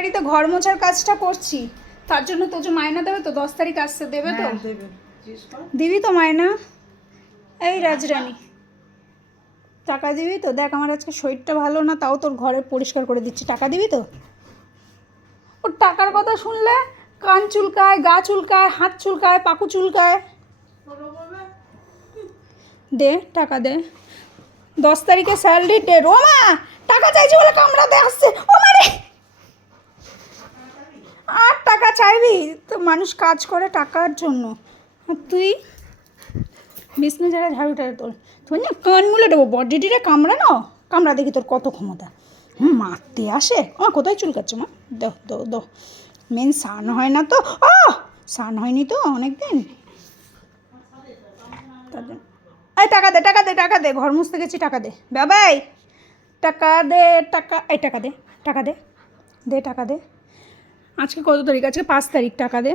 বাড়িতে ঘর মোছার কাজটা করছি, তার জন্য তো যে মায়না দেবে তো, 10 তারিখ আসছে, দেবে তো? দিবি তো মায়না? এই রাজরানী, টাকা দিবি তো? দেখ আমার আজকে শরীরটা ভালো না, তাও তোর ঘরে পরিষ্কার করে দিচ্ছি, টাকা দিবি তো? ওর টাকার কথা শুনলে কান চুলকায়, গা চুলকায়, হাত চুলকায়, পাকু চুলকায়। দে টাকা দে, 10 তারিখে স্যালারি ডে। রোমা টাকা চাইছি বলে কামড়াতে আসছে, ও মারে। আর টাকা চাইবি তো? মানুষ কাজ করে টাকার জন্য, আর তুই বিষ্ণু যারা ঝাড়ুটা তোর, তুই না কান মুলে দেবো, বডিটিরে কামড়া না, কামড়া দেখি তোর কত ক্ষমতা। মারতে আসে। কোথায় চুলকাচ্ছে মা? দো দো দো, মেন স্নান হয় না তো, স্নান হয়নি তো অনেক দিন, তার জন্য। এই টাকা দে, টাকা দে, টাকা দে, ঘর মুছতে গেছি, টাকা দে বাবাই, টাকা দে, টাকা, এই টাকা দে, টাকা দে, দে টাকা দে। আজকে কত তারিখ? আজকে 5 তারিখ, টাকা দে।